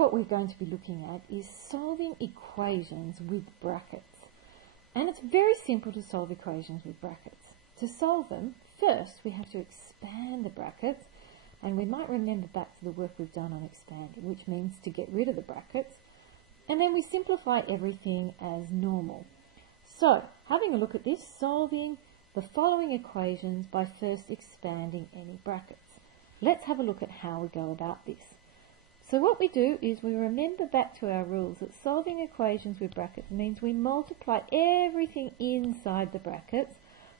what we're going to be looking at is solving equations with brackets. And it's very simple to solve equations with brackets. To solve them, first we have to expand the brackets, and we might remember back to the work we've done on expanding, which means to get rid of the brackets, and then we simplify everything as normal. So, having a look at this, solving the following equations by first expanding any brackets. Let's have a look at how we go about this. So what we do is we remember back to our rules that solving equations with brackets means we multiply everything inside the brackets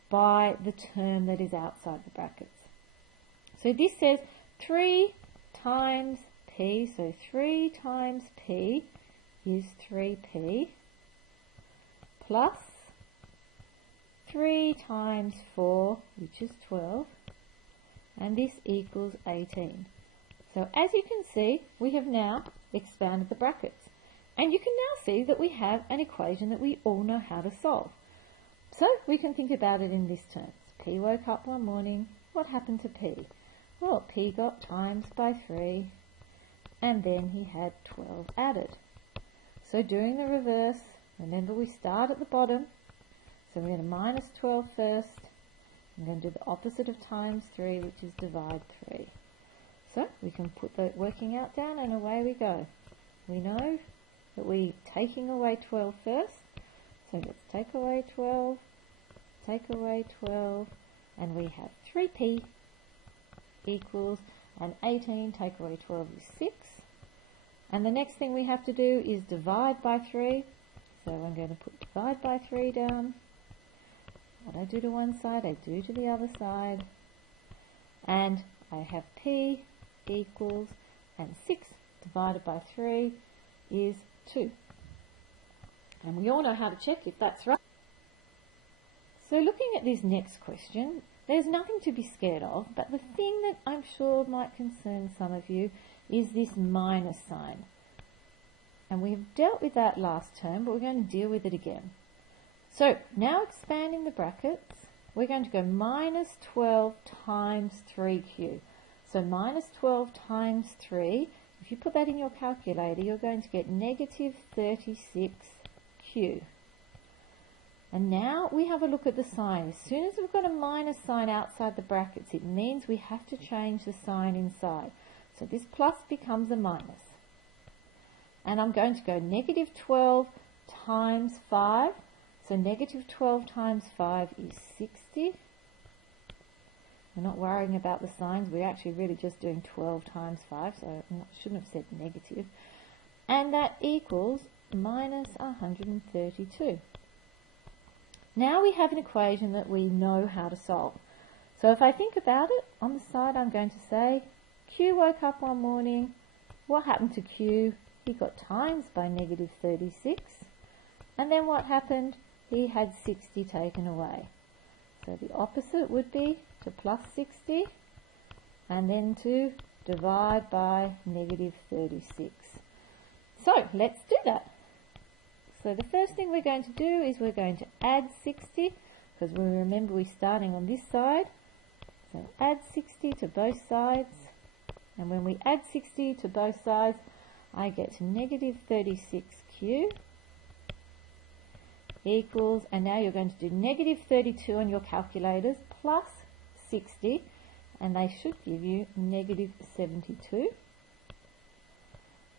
by the term that is outside the brackets. So this says 3 times p, so 3 times p is 3p, plus 3 times 4, which is 12, and this equals 18. So as you can see, we have now expanded the brackets. And you can now see that we have an equation that we all know how to solve. So we can think about it in this terms. P woke up one morning. What happened to P? Well, P got times by 3, and then he had 12 added. So doing the reverse, remember we start at the bottom. So we're going to minus 12 first. I'm going to do the opposite of times 3, which is divide 3. So we can put the working out down and away we go. We know that we're taking away 12 first. So let's take away 12, and we have 3p equals, and 18 take away 12 is 6. And the next thing we have to do is divide by 3. So I'm going to put divide by 3 down. What I do to one side, I do to the other side. And I have p equals, and 6 divided by 3 is 2. And we all know how to check if that's right. So looking at this next question, there's nothing to be scared of, but the thing that I'm sure might concern some of you is this minus sign. And we've dealt with that last term, but we're going to deal with it again. So now expanding the brackets, we're going to go minus 12 times 3q. So minus 12 times 3, if you put that in your calculator, you're going to get negative 36q. And now we have a look at the sign. As soon as we've got a minus sign outside the brackets, it means we have to change the sign inside. So this plus becomes a minus. And I'm going to go negative 12 times 5. So negative 12 times 5 is 60. We're not worrying about the signs. We're actually really just doing 12 times 5, so I shouldn't have said negative. And that equals minus 132. Now we have an equation that we know how to solve. So if I think about it, on the side I'm going to say, Q woke up one morning. What happened to Q? He got times by negative 36. And then what happened? He had 60 taken away. So the opposite would be to plus 60, and then to divide by negative 36. So let's do that. So the first thing we're going to do is we're going to add 60, because we remember we're starting on this side. So add 60 to both sides, and when we add 60 to both sides, I get to negative 36q equals, and now you're going to do negative 32 on your calculators plus 60, and they should give you negative 72.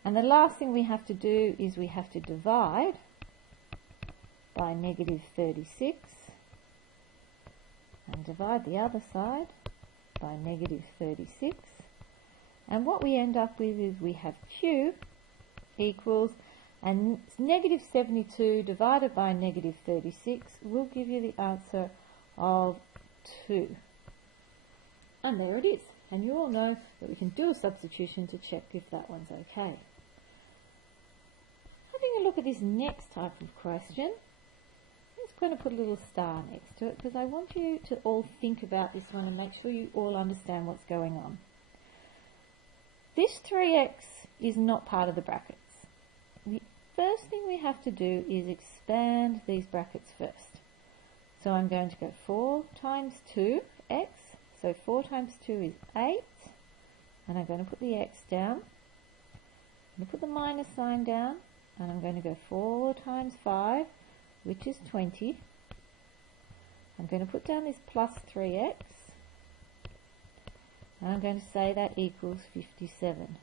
And the last thing we have to do is we have to divide by negative 36 and divide the other side by negative 36. And what we end up with is we have Q equals, and negative 72 divided by negative 36 will give you the answer of 2. And there it is. And you all know that we can do a substitution to check if that one's okay. Having a look at this next type of question, I'm just going to put a little star next to it because I want you to all think about this one and make sure you all understand what's going on. This 3x is not part of the brackets. The first thing we have to do is expand these brackets first. So I'm going to go 4 times 2x. So 4 times 2 is 8. And I'm going to put the x down. going to put the minus sign down, and I'm going to go 4 times 5, which is 20. I'm going to put down this plus 3x, and I'm going to say that equals 57.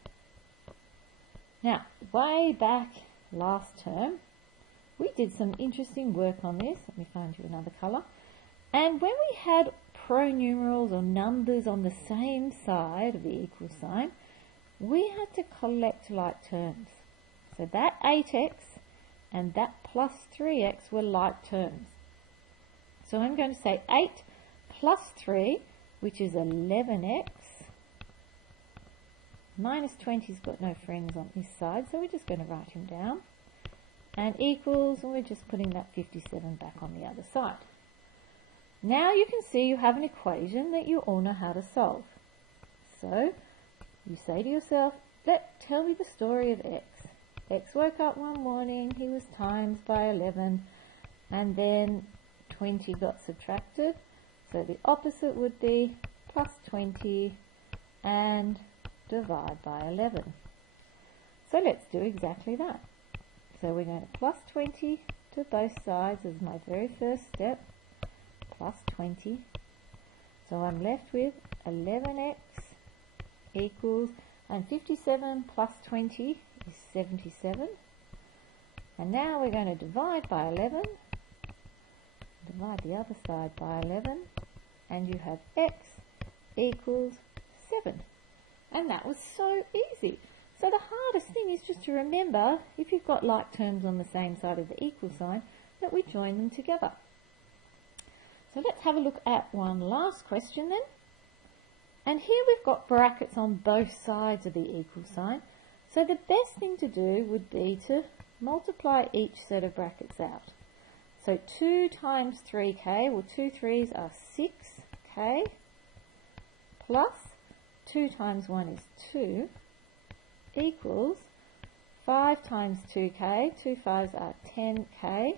Now, way back last term, we did some interesting work on this. Let me find you another colour. And when we had pronumerals or numbers on the same side of the equal sign, we had to collect like terms. So that 8x and that plus 3x were like terms. So I'm going to say 8 plus 3, which is 11x, minus 20's got no friends on this side, so we're just going to write him down, and equals, and we're just putting that 57 back on the other side. Now you can see you have an equation that you all know how to solve. So you say to yourself, tell me the story of x. X woke up one morning, he was times by 11, and then 20 got subtracted. So the opposite would be plus 20 and divide by 11. So let's do exactly that. So we're going to plus 20 to both sides as my very first step, plus 20. So I'm left with 11x equals, and 57 plus 20 is 77. And now we're going to divide by 11, divide the other side by 11, and you have x equals 7. And that was so easy. So the hardest thing is just to remember, if you've got like terms on the same side of the equal sign, that we join them together. So let's have a look at one last question then. And here we've got brackets on both sides of the equal sign. So the best thing to do would be to multiply each set of brackets out. So 2 times 3k, well 2 3's are 6k, plus 2 times 1 is 2, equals 5 times 2k, 2 5's are 10k,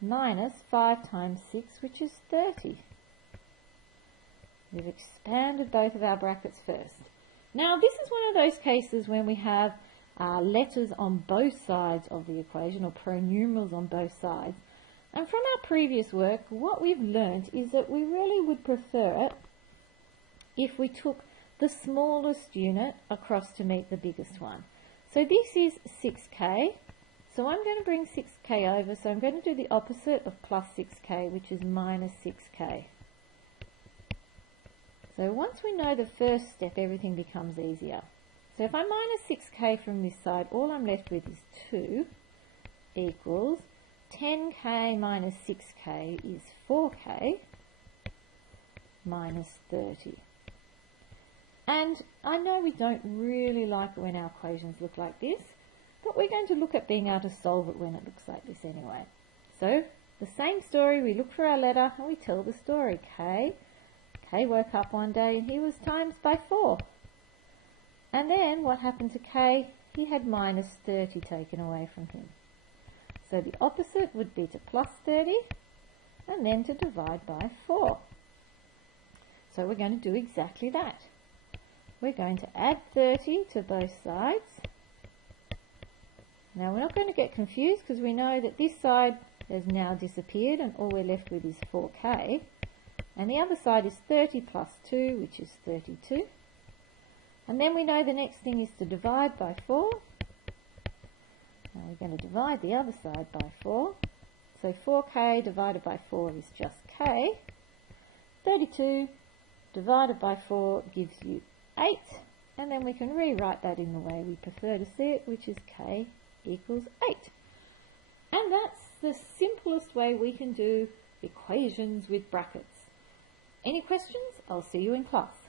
minus 5 times 6, which is 30. We've expanded both of our brackets first. Now this is one of those cases when we have letters on both sides of the equation, or pronumerals on both sides. And from our previous work, what we've learnt is that we really would prefer it if we took the smallest unit across to meet the biggest one. So this is 6k, so I'm going to bring 6k over, so I'm going to do the opposite of plus 6k, which is minus 6k. So once we know the first step, everything becomes easier. So if I minus 6k from this side, all I'm left with is 2 equals 10k minus 6k is 4k minus 30. And I know we don't really like it when our equations look like this, but we're going to look at being able to solve it when it looks like this anyway. So the same story, we look for our letter and we tell the story. K woke up one day and he was times by 4. And then what happened to K? He had minus 30 taken away from him. So the opposite would be to plus 30 and then to divide by 4. So we're going to do exactly that. We're going to add 30 to both sides. Now we're not going to get confused because we know that this side has now disappeared and all we're left with is 4k. And the other side is 30 plus 2, which is 32. And then we know the next thing is to divide by 4. Now we're going to divide the other side by 4. So 4k divided by 4 is just k. 32 divided by 4 gives you 8. And then we can rewrite that in the way we prefer to see it, which is k equals 8. And that's the simplest way we can do equations with brackets. Any questions? I'll see you in class.